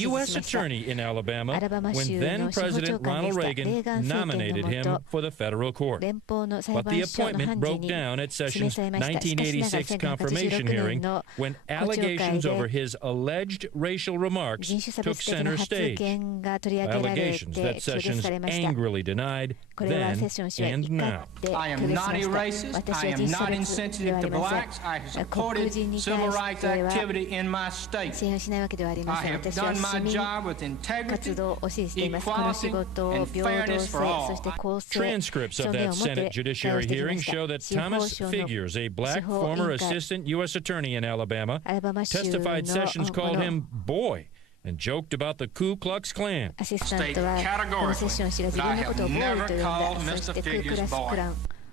U.S. attorney in Alabama when then-President Ronald Reagan nominated him for the federal court. But the appointment broke down at Sessions' 1986 confirmation hearing when allegations over his alleged racial remarks took center stage. Allegations that Sessions angrily denied then and now. I am not a racist. I am not insensitive to blacks. I have supported civil rights activity in my state. I have done my job with integrity, equality, and fairness for all. Transcripts of that Senate Judiciary hearing show that Thomas Figures, a black former assistant U.S. attorney in Alabama, testified Sessions called him boy and joked about the Ku Klux Klan. State categorically that I have never called Mr. Figures boy.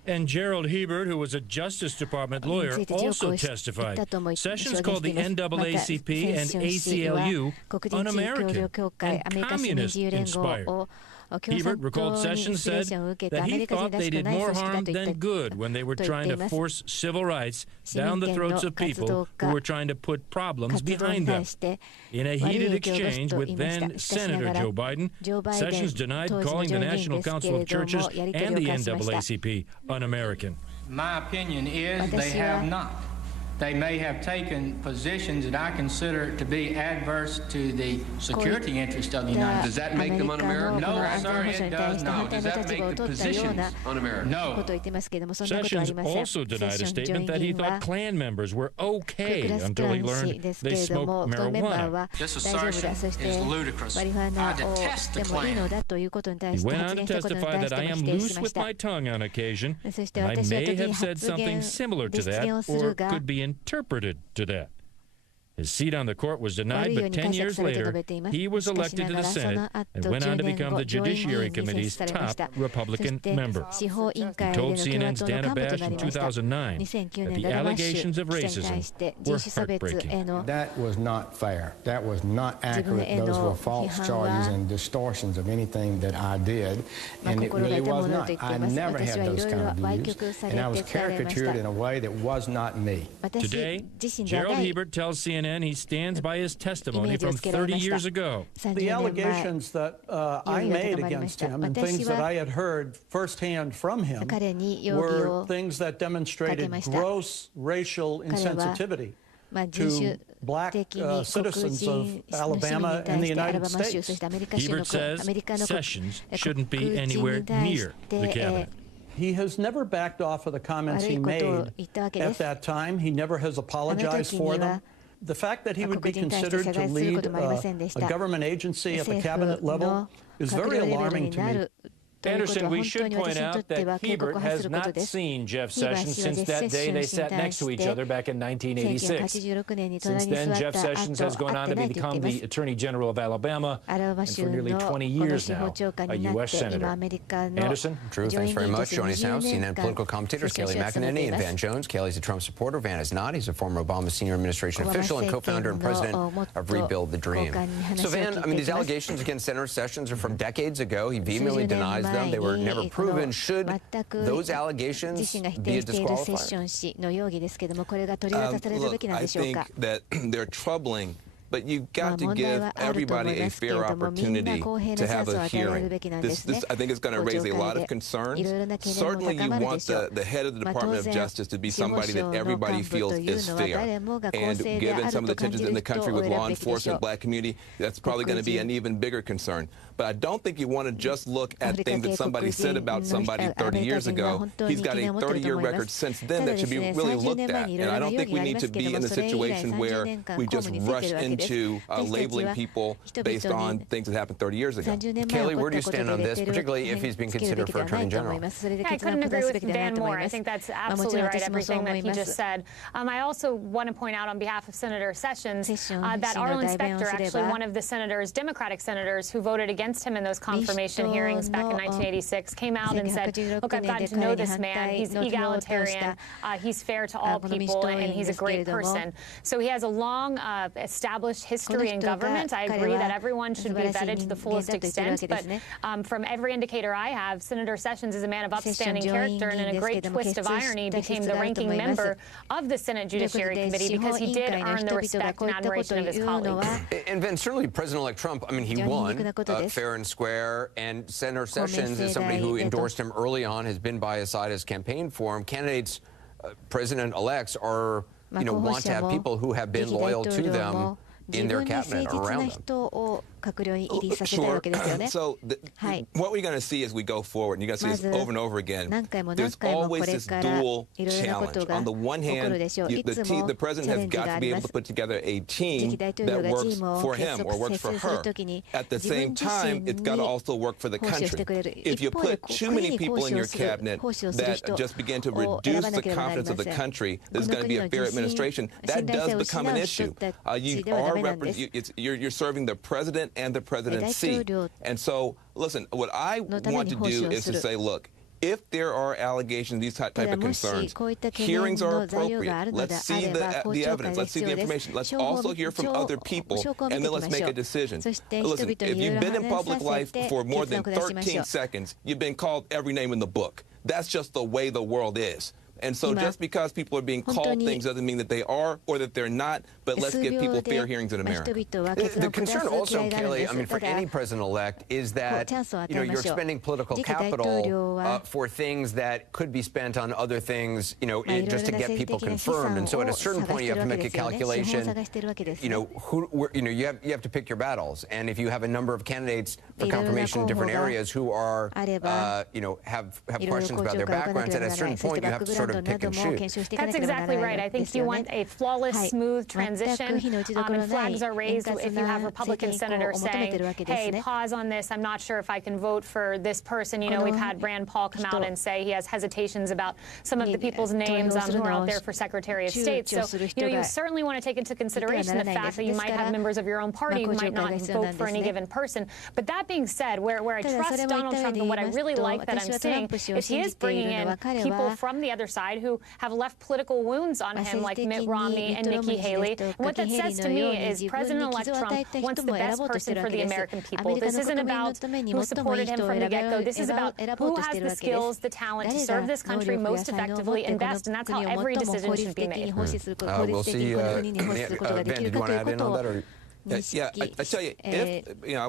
And Gerald Hebert, who was a Justice Department lawyer, also testified. Sessions called the NAACP and ACLU un-American and communist-inspired. Hebert recalled Sessions said that he thought they did more harm than good when they were trying to force civil rights down the throats of people who were trying to put problems behind them. In a heated exchange with then-Senator Joe Biden, Sessions denied calling the National Council of Churches and the NAACP un-American. My opinion is they have not. They may have taken positions that I consider to be adverse to the security interest of the United States. Does that make them un-American? No, sir, it does not. Does that make the positions un-American? No. Sessions also denied a statement that he thought Klan members were okay until he learned they smoked marijuana. This assertion is ludicrous. I detest the Klan. He went on to testify that I am loose with my tongue on occasion, and I may have said something similar to that, or could be interpreted to that. His seat on the court was denied, but 10 years later, he was elected to the Senate and went on to become the Judiciary Committee's top Republican member. He told CNN's Dana Bash in 2009 that the allegations of racism were heartbreaking. That was not fair. That was not accurate. Those were false charges and distortions of anything that I did, and it really was not. I never had those kind of views, and I was caricatured in a way that was not me. Today, Gerald Hebert tells CNN he stands by his testimony from 30 years ago. The allegations that I made against him and things that I had heard firsthand from him were things that demonstrated gross racial insensitivity to black citizens of Alabama and the United States. Hebert says Sessions shouldn't be anywhere near the cabinet. He has never backed off of the comments he made at that time. He never has apologized for them. The fact that he would be considered to lead a government agency at the cabinet level is very alarming to me. Anderson, we should point out that Hebert has not seen Jeff Sessions since that day they sat next to each other back in 1986. Since then, Jeff Sessions has gone on to become the Attorney General of Alabama and for nearly 20 years now, a U.S. Senator. Anderson? Drew, thanks very much. Joining us now, CNN political commentators Kayleigh McEnany and Van Jones. Kayleigh's a Trump supporter. Van is not. He's a former Obama senior administration official and co-founder and president of Rebuild the Dream. So, Van, I mean, these allegations against Senator Sessions are from decades ago. He vehemently denies them. They were never proven. Should those allegations be a disqualifier? Look, I think that they're troubling, but you've got to give everybody a fair opportunity to have a hearing. This I think, is going to raise a lot of concerns. Certainly, you want the head of the Department of Justice to be somebody that everybody feels is fair. And given some of the tensions in the country with law enforcement, black community, that's probably going to be an even bigger concern. But I don't think you want to just look at things that somebody said about somebody 30 years ago. He's got a 30-year record since then that should be really looked at. And I don't think we need to be in a situation where we just rush into labeling people based on things that happened 30 years ago. Kayleigh, where do you stand on this, particularly if he's being considered for Attorney General? Yeah, I couldn't agree with Van more. I think that's absolutely right, everything that he just said. I also want to point out on behalf of Senator Sessions that Arlen Specter, actually one of the senators, Democratic senators, who voted against him in those confirmation hearings back in 1986, came out and said, look, I've gotten to know this man. He's egalitarian. He's fair to all people, and he's a great person. So he has a long established established history in government. I agree that everyone should be vetted to the fullest extent, but from every indicator I have, Senator Sessions is a man of upstanding character and in a great twist of irony became the ranking member of the Senate Judiciary Committee because he did earn the respect and admiration of his colleagues. And then certainly President-elect Trump, I mean, he won fair and square, and Senator Sessions is somebody who endorsed him early on, has been by his side, has campaigned for him. Candidates, president-elects are, want to have people who have been loyal to them in their cabinet or around them. Sure. So what we're going to see as we go forward, and you're going to see this over and over again, there's always this dual challenge. On the one hand, the president has got to be able to put together a team that works for him or works for her. At the same time, it's got to also work for the country. If you put too many people in your cabinet that just begin to reduce the confidence of the country, there's going to be a fair administration. That does become an issue. You're serving the president and the presidency. And so, listen, what I want to do is to say, look, if there are allegations, these type of concerns, hearings are appropriate. Let's see the evidence. Let's see the information. Let's also hear from other people, and then let's make a decision. Listen, if you've been in public life for more than 13 seconds, you've been called every name in the book. That's just the way the world is. And so just because people are being called things doesn't mean that they are or that they're not, but let's give people fair hearings in America. The concern also, Kayleigh, I mean, for any president-elect is that, you're spending political capital for things that could be spent on other things, just to get people confirmed. And so at a certain point, you have to make a calculation, you have to pick your battles. And if you have a number of candidates for confirmation in different areas who are, have questions about their backgrounds, at a certain point, you have to sort of pick and choose. That's exactly right. I think you want a flawless, smooth transition, and flags are raised if you have Republican senators saying, hey, pause on this. I'm not sure if I can vote for this person. We've had Rand Paul come out and say he has hesitations about some of the people's names who are out there for Secretary of State. So, you certainly want to take into consideration the fact that you might have members of your own party who might not vote for any given person. But that being said, where I trust Donald Trump and what I really like that I'm seeing is he is bringing in people from the other side who have left political wounds on him, like Mitt Romney and Nikki Haley. And what that says to me is President-elect Trump wants the best person for the American people. This isn't about who supported him from the get-go. This is about who has the skills, the talent to serve this country most effectively and best, and that's how every decision should be made. We'll see. Ben, did you want to add in on that? Or? Yeah, I tell you, if,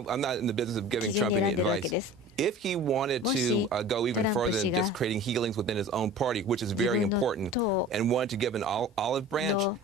I'm not in the business of giving Trump any advice. If he wanted to go even further than just creating healings within his own party, which is very important, and wanted to give an olive branch,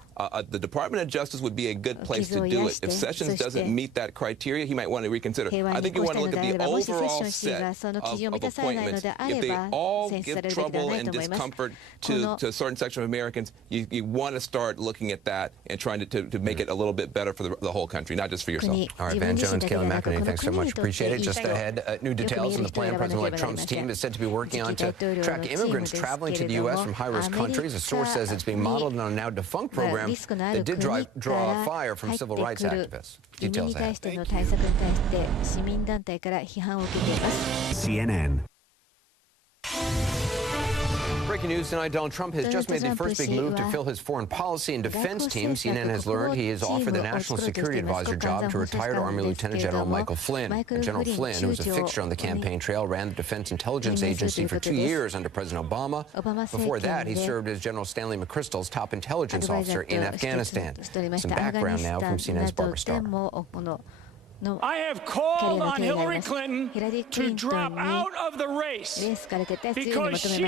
the Department of Justice would be a good place to do it. If Sessions doesn't meet that criteria, he might want to reconsider. I think you want to look at the overall set of appointments. If they all give trouble and discomfort to a certain section of Americans, you want to start looking at that and trying to make it a little bit better for the whole country, not just for yourself. All right, Van Jones, Kayleigh McEnany, thanks so much. Appreciate it. Just ahead, new details on the plan President-elect Trump's team is said to be working on to track immigrants traveling to the U.S. from high-risk countries. A source says it's being modeled on a now-defunct program that did draw fire from civil rights activists. Details ahead. CNN. Breaking news tonight, Donald Trump has just made the first big move to fill his foreign policy and defense team. CNN has learned he has offered the National Security Advisor job to retired Army Lieutenant General Michael Flynn. General Flynn, who was a fixture on the campaign trail, ran the Defense Intelligence Agency for 2 years under President Obama. Before that, he served as General Stanley McChrystal's top intelligence officer in Afghanistan. Some background now from CNN's Barbara Starr. I have called on Hillary Clinton to drop out of the race because she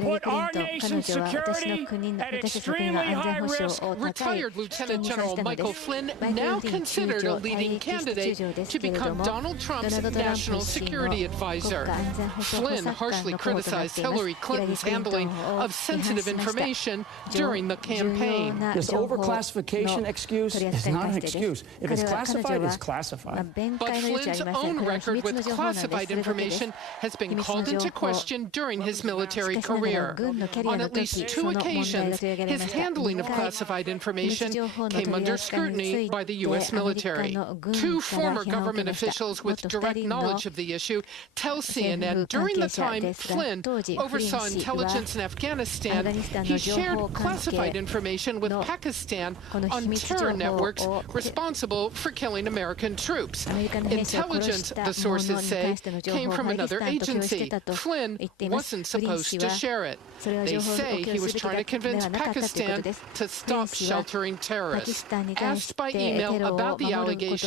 put our nation's security at extremely high risk. Retired Lieutenant General Michael Flynn, now considered a leading candidate to become Donald Trump's national security advisor. Flynn harshly criticized Hillary Clinton's handling of sensitive information during the campaign. This overclassification excuse is not an excuse. If it's classified, it's classified. But Flynn's own record with classified information has been called into question during his military career. career. On at least 2 occasions, his handling of classified information came under scrutiny by the U.S. military. 2 former government officials with direct knowledge of the issue tell CNN during the time Flynn oversaw intelligence in Afghanistan, he shared classified information with Pakistan on terror networks responsible for killing American troops. Intelligence, the sources say, came from another agency. Flynn wasn't supposed to share it. They say he was trying to convince Pakistan to stop sheltering terrorists. Asked by email about the allegation,